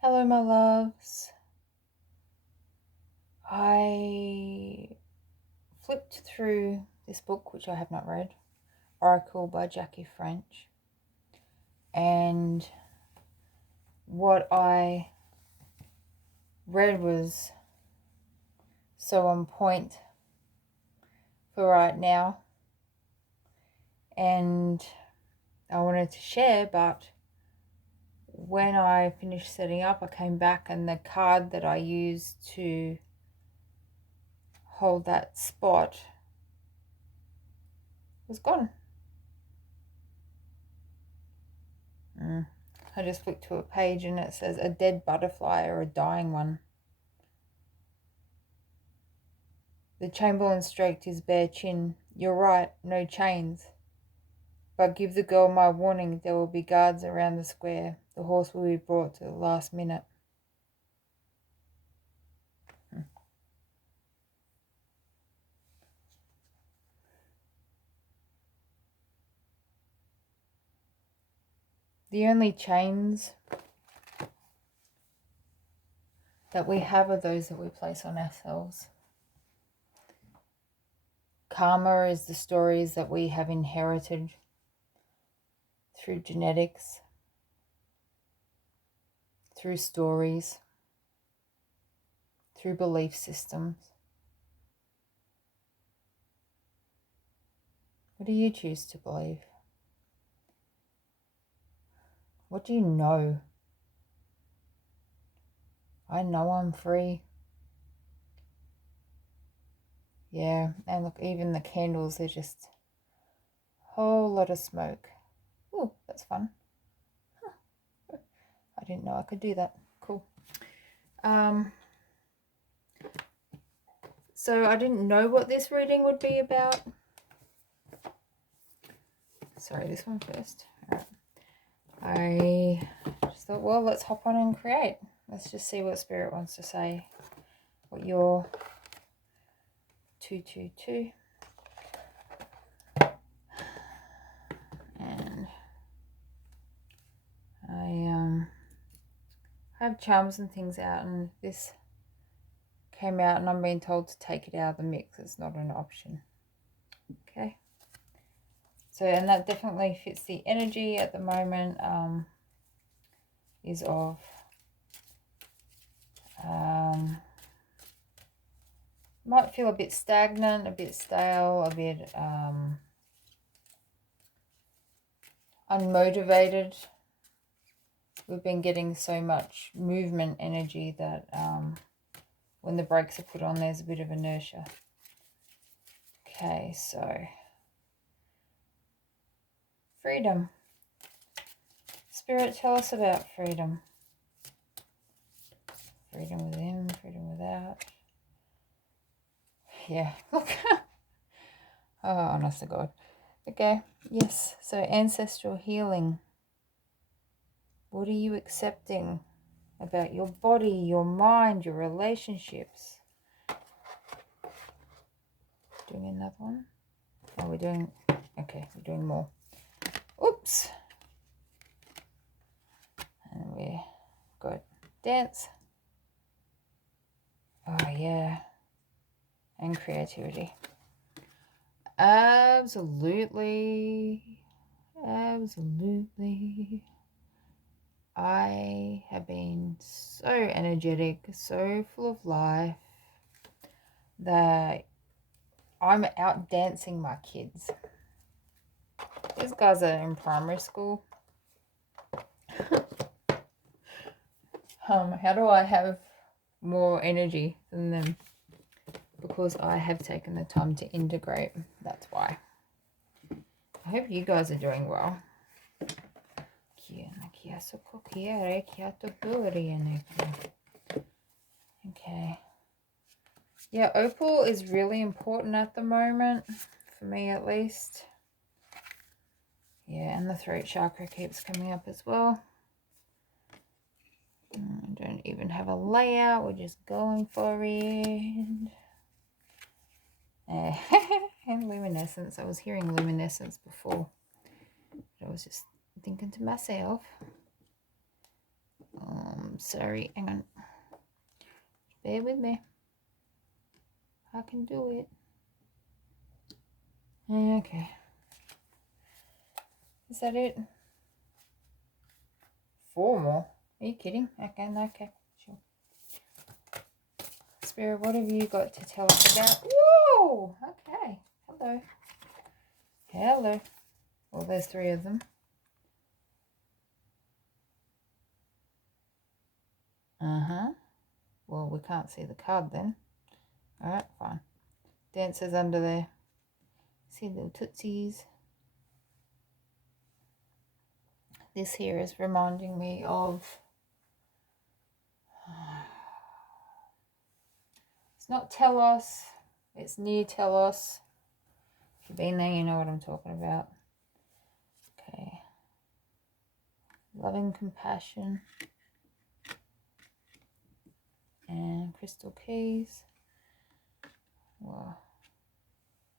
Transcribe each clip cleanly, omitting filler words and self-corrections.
Hello, my loves. I flipped through this book, which I have not read, Oracle by Jackie French, and what I read was so on point for right now, and I wanted to share, but when I finished setting up, I came back and the card that I used to hold that spot was gone. I just flicked to a page and it says a dead butterfly or a dying one. The Chamberlain stroked his bare chin. You're right, no chains. But give the girl my warning, there will be guards around the square. The horse will be brought to the last minute. The only chains that we have are those that we place on ourselves. Karma is the stories that we have inherited through genetics, through stories, through belief systems. What do you choose to believe? What do you know? I know I'm free. Yeah, and look, even the candles, they're just a whole lot of smoke. Oh, that's fun. Huh. I didn't know I could do that. Cool. So I didn't know what this reading would be about. Sorry, this one first. All right. I just thought, well, let's hop on and create. Let's just see what Spirit wants to say. What your 222. And I have charms and things out, and this came out and I'm being told to take it out of the mix. It's not an option. Okay. So, and that definitely fits the energy at the moment, is of might feel a bit stagnant, a bit stale, a bit unmotivated. We've been getting so much movement energy that when the brakes are put on, there's a bit of inertia. Okay, so freedom. Spirit, tell us about freedom. Freedom within, freedom without. Yeah, look. Oh, honest to God. Okay, yes, so ancestral healing. What are you accepting about your body, your mind, your relationships? Doing another one? Oh, we're doing, okay, we're doing more. Oops. And we're good. Dance. Oh, yeah. And creativity. Absolutely. Absolutely. I have been so energetic, so full of life, that I'm out dancing my kids. These guys are in primary school. How do I have more energy than them? Because I have taken the time to integrate. That's why. I hope you guys are doing well. Okay. Yeah, opal is really important at the moment, for me at least. Yeah, and the throat chakra keeps coming up as well. I don't even have a layout, we're just going for it. And luminescence. I was hearing luminescence before, but I was just thinking to myself, I'm sorry, hang on. Bear with me. I can do it. Okay. Is that it? 4 more? Are you kidding? Okay, no, okay, sure. Spirit, what have you got to tell us about? Whoa! Okay. Hello. Hello. Well, there's 3 of them. Uh-huh. Well, we can't see the card then. Alright, fine. Dancers under there. See little tootsies. This here is reminding me of... It's not Telos. It's near Telos. If you've been there, you know what I'm talking about. Okay. Loving compassion. And crystal keys. Wow.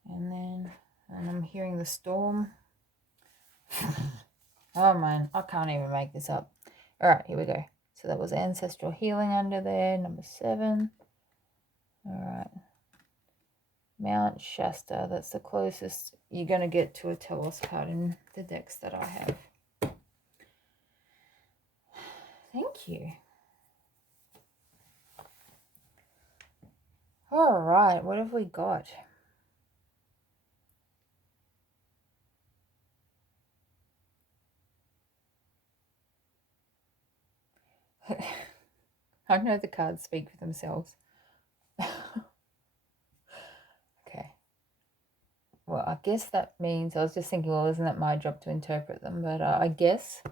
And I'm hearing the storm. Oh man, I can't even make this up. Alright, here we go. So that was ancestral healing under there, number 7. Alright. Mount Shasta, that's the closest you're going to get to a Telos card in the decks that I have. Thank you. Alright, what have we got? I know the cards speak for themselves. Okay. Well, I guess that means, I was just thinking, well, isn't it my job to interpret them? But I guess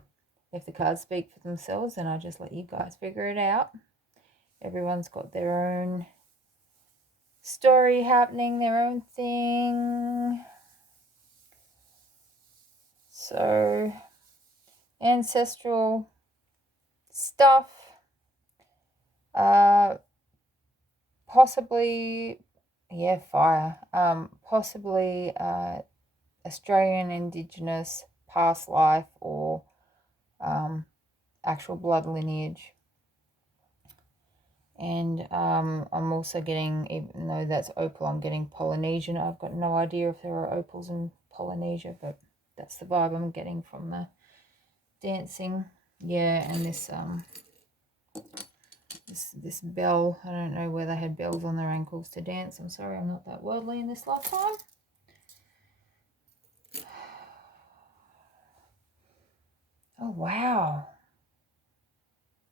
if the cards speak for themselves, then I just let you guys figure it out. Everyone's got their own story happening, their own thing. So, ancestral stuff. Possibly, yeah, fire. Possibly Australian Indigenous past life or actual blood lineage. And I'm also getting, even though that's opal, I'm getting Polynesian. I've got no idea if there are opals in Polynesia, but that's the vibe I'm getting from the dancing. Yeah, and this this bell. I don't know where they had bells on their ankles to dance. I'm sorry, I'm not that worldly in this lifetime. Oh, wow.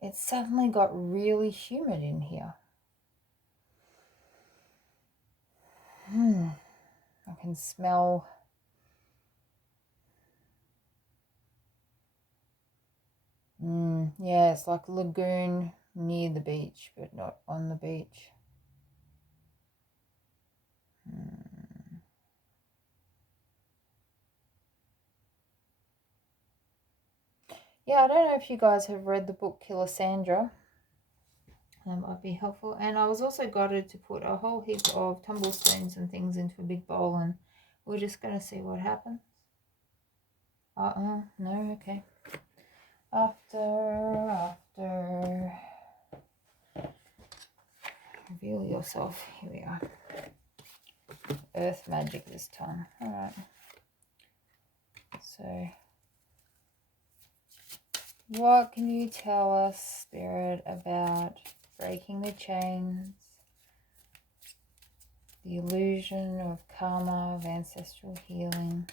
It suddenly got really humid in here. I can smell... yeah, it's like a lagoon near the beach, but not on the beach. Yeah, I don't know if you guys have read the book Killer Sandra. That might be helpful. And I was also guided to put a whole heap of tumblestones and things into a big bowl, and we're just going to see what happens. No, okay. After. Reveal yourself. Here we are. Earth magic this time. Alright. So, what can you tell us, Spirit, about breaking the chains, the illusion of karma, of ancestral healing?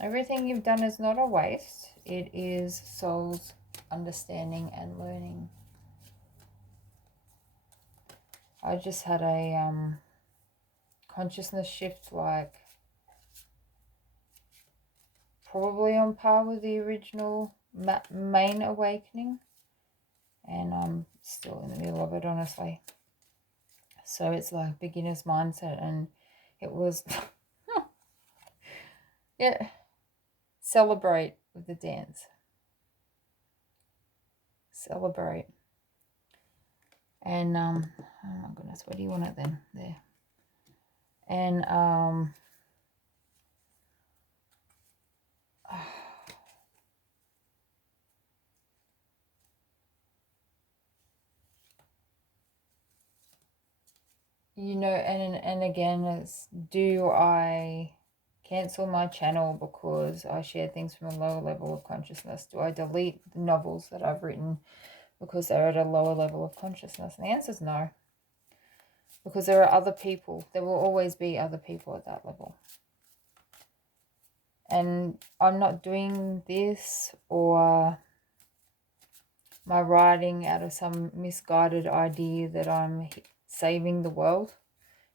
Everything you've done is not a waste. It is soul's understanding and learning. I just had a consciousness shift, like probably on par with the original main awakening, and I'm still in the middle of it, honestly. So it's like beginner's mindset, and it was yeah, celebrate with the dance, celebrate. And oh my goodness, where do you want it then? There. And you know, and again, it's, do I cancel my channel because I share things from a lower level of consciousness? Do I delete the novels that I've written because they're at a lower level of consciousness? And the answer is no. Because there are other people. There will always be other people at that level. And I'm not doing this or my writing out of some misguided idea that I'm saving the world.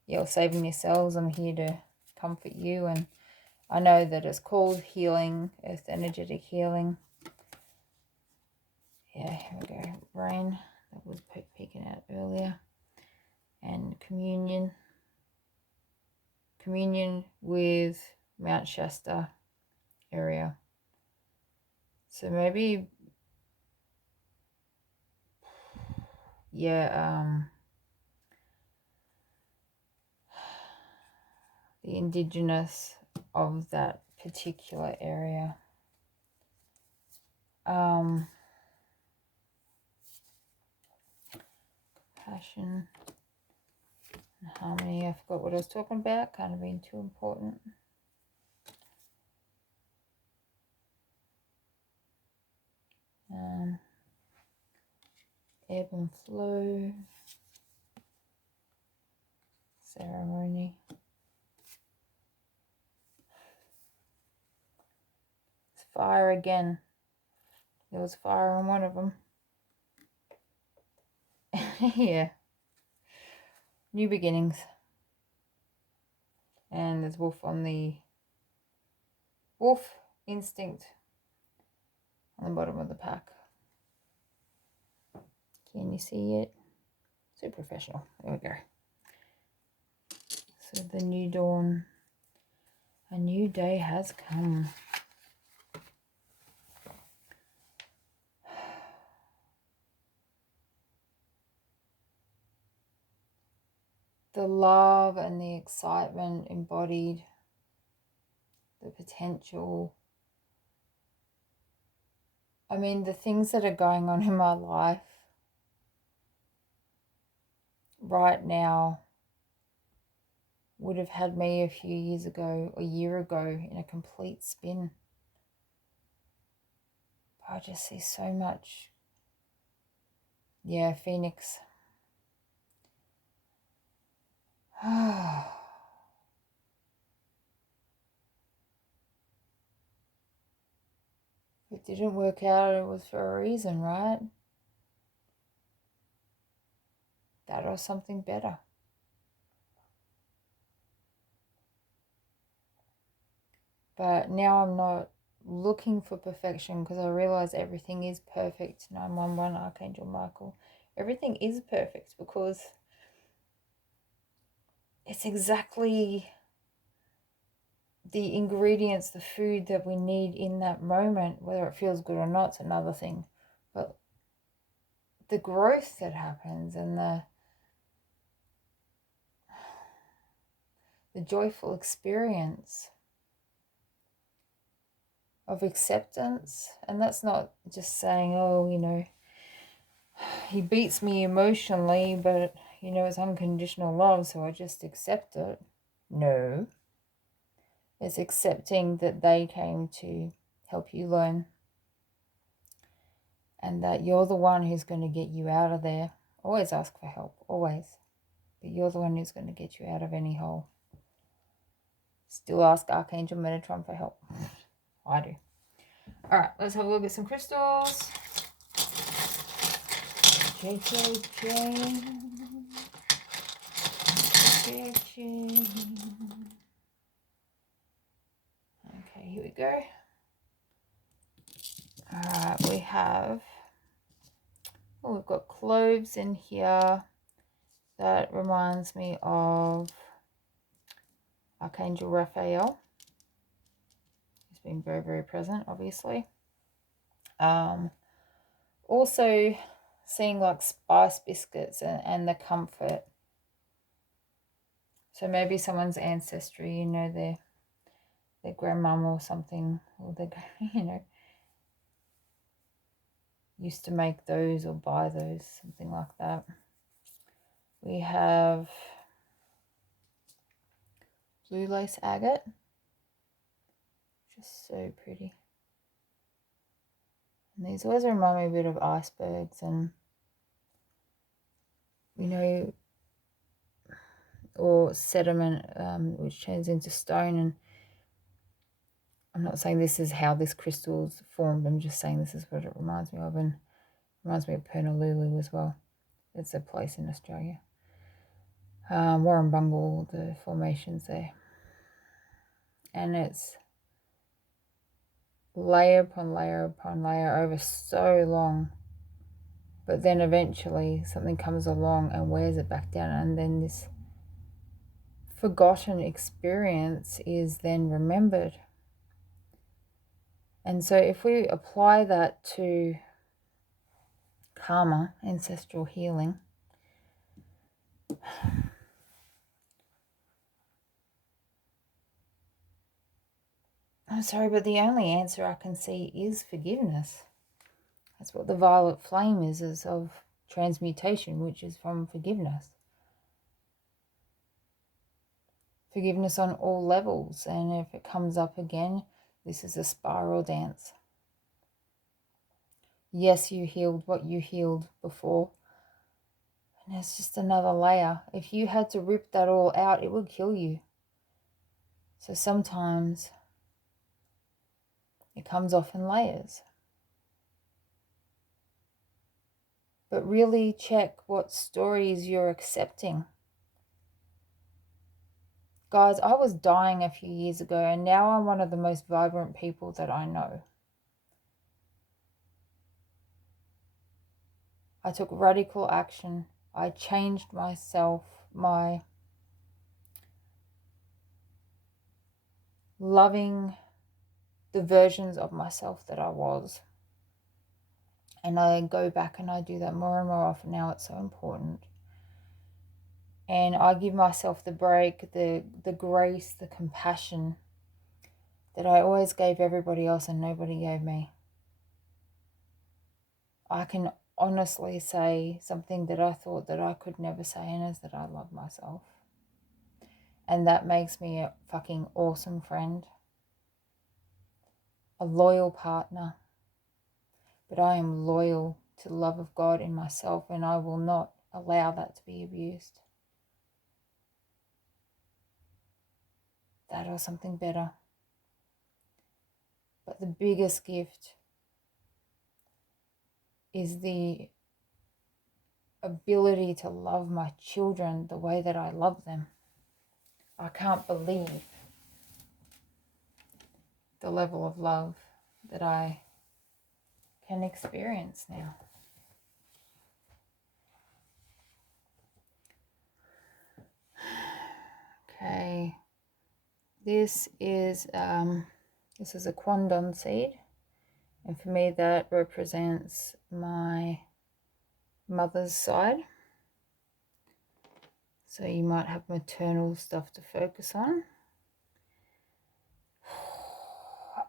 You're saving yourselves. I'm here to comfort you, and I know that it's called healing, earth energetic healing. Yeah, here we go. Rain, that was peeking out earlier. And communion. Communion with Mount Shasta area. So maybe, yeah, the indigenous of that particular area. Compassion and harmony. I forgot what I was talking about. Kind of been too important. Ebb and flow. Ceremony. It's fire again. There was fire on one of them. Yeah. New beginnings. And there's wolf on the wolf instinct on the bottom of the pack. Can you see it? So professional. There we go. So the new dawn. A new day has come. The love and the excitement embodied, the potential. I mean, the things that are going on in my life right now would have had me a few years ago, a year ago, in a complete spin. But I just see so much. Yeah, Phoenix. It didn't work out, it was for a reason, right? That or something better. But now I'm not looking for perfection because I realize everything is perfect. 911 Archangel Michael. Everything is perfect because it's exactly the ingredients, the food that we need in that moment. Whether it feels good or not, it's another thing. But the growth that happens and the joyful experience of acceptance. And that's not just saying, oh, you know, he beats me emotionally, but, you know, it's unconditional love, so I just accept it. No. It's accepting that they came to help you learn and that you're the one who's going to get you out of there. Always ask for help, always. But you're the one who's going to get you out of any hole. Still ask Archangel Metatron for help. I do. All right, let's have a look at some crystals. JJJ. Okay, here we go. All right, we have, oh, we've got cloves in here. That reminds me of Archangel Raphael. He's been very, very present, obviously. Also seeing like spice biscuits and the comfort. So maybe someone's ancestry, you know, their grandmum or something, or their, you know, used to make those or buy those, something like that. We have blue lace agate. Just so pretty. And these always remind me a bit of icebergs and, you know, or sediment, which turns into stone. And I'm not saying this is how this crystal's formed. I'm just saying this is what it reminds me of, and reminds me of Pernalulu as well. It's a place in Australia. Warrumbungle, the formations there. And it's layer upon layer upon layer over so long. But then eventually something comes along and wears it back down, and then this forgotten experience is then remembered. And so if we apply that to karma, ancestral healing, I'm sorry, but the only answer I can see is forgiveness. That's what the violet flame is of transmutation, which is from forgiveness. Forgiveness on all levels. And if it comes up again, this is a spiral dance. Yes, you healed what you healed before. And it's just another layer. If you had to rip that all out, it would kill you. So sometimes it comes off in layers. But really check what stories you're accepting. Guys, I was dying a few years ago, and now I'm one of the most vibrant people that I know. I took radical action. I changed myself, my loving the versions of myself that I was. And I go back and I do that more and more often now. It's so important. And I give myself the break, the grace, the compassion that I always gave everybody else and nobody gave me. I can honestly say something that I thought that I could never say, and is that I love myself. And that makes me a fucking awesome friend, a loyal partner. But I am loyal to the love of God in myself, and I will not allow that to be abused. That or something better. But the biggest gift is the ability to love my children the way that I love them. I can't believe the level of love that I can experience now. Okay, this is a quandon seed, and for me that represents my mother's side. So you might have maternal stuff to focus on.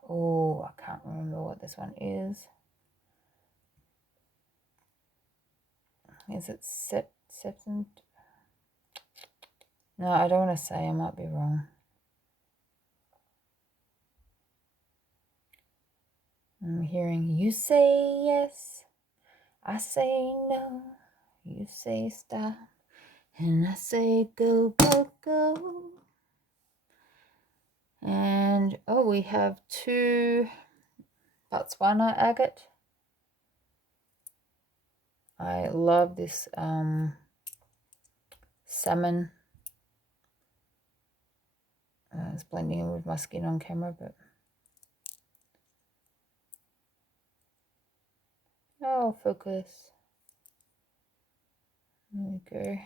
Oh, I can't remember what this one is. Is it septent? No, I don't want to say. I might be wrong. I'm hearing you say yes, I say no, you say stop, and I say go, go, go. And oh, we have 2 Botswana agate. I love this salmon. It's blending in with my skin on camera, but oh, focus. There we go.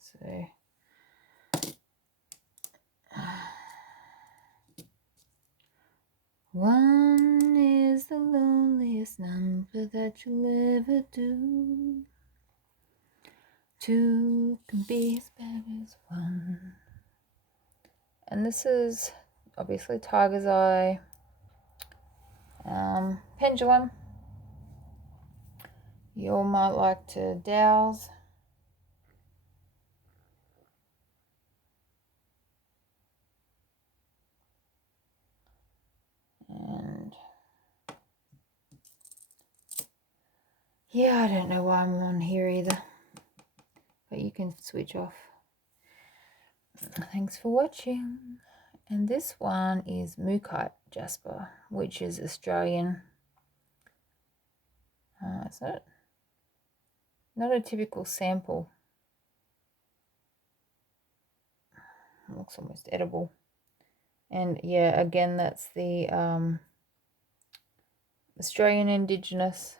So one is the loneliest number that you'll ever do. 2 can be as bad as 1. And this is obviously Tiger's Eye, pendulum. You all might like to dowse. Yeah, I don't know why I'm on here either, but you can switch off. Thanks for watching. And this one is Mookaite Jasper, which is Australian. It's not a typical sample. It looks almost edible. And yeah, again, that's the Australian Indigenous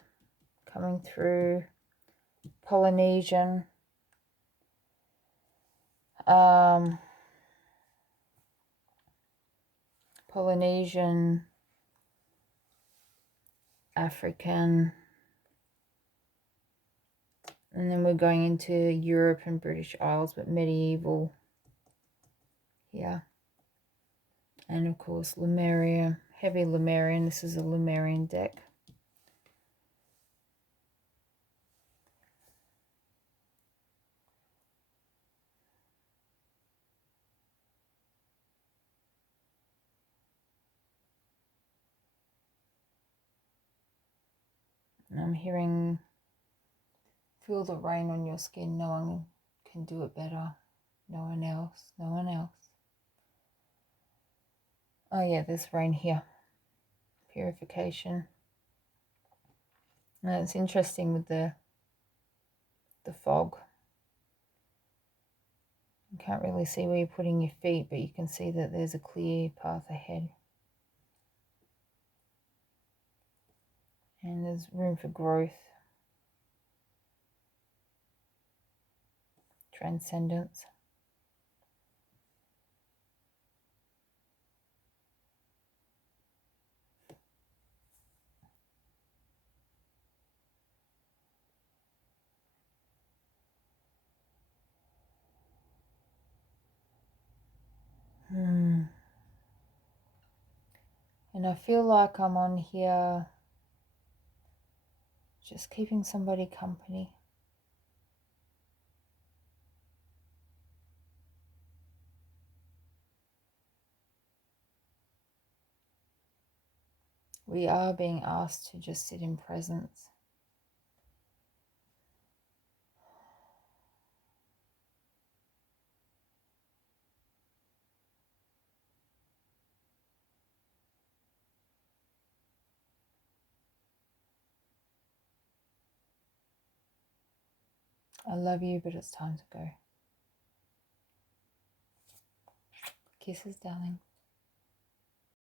coming through, Polynesian, Polynesian, African, and then we're going into Europe and British Isles, but medieval. Yeah. And of course, Lemuria, heavy Lemurian. This is a Lemurian deck. And I'm hearing, feel the rain on your skin. No one can do it better. No one else. No one else. Oh yeah, there's rain here. Purification. And it's interesting with the fog. You can't really see where you're putting your feet, but you can see that there's a clear path ahead. And there's room for growth. Transcendence. And I feel like I'm on here just keeping somebody company. We are being asked to just sit in presence. I love you, but it's time to go. Kisses, darling.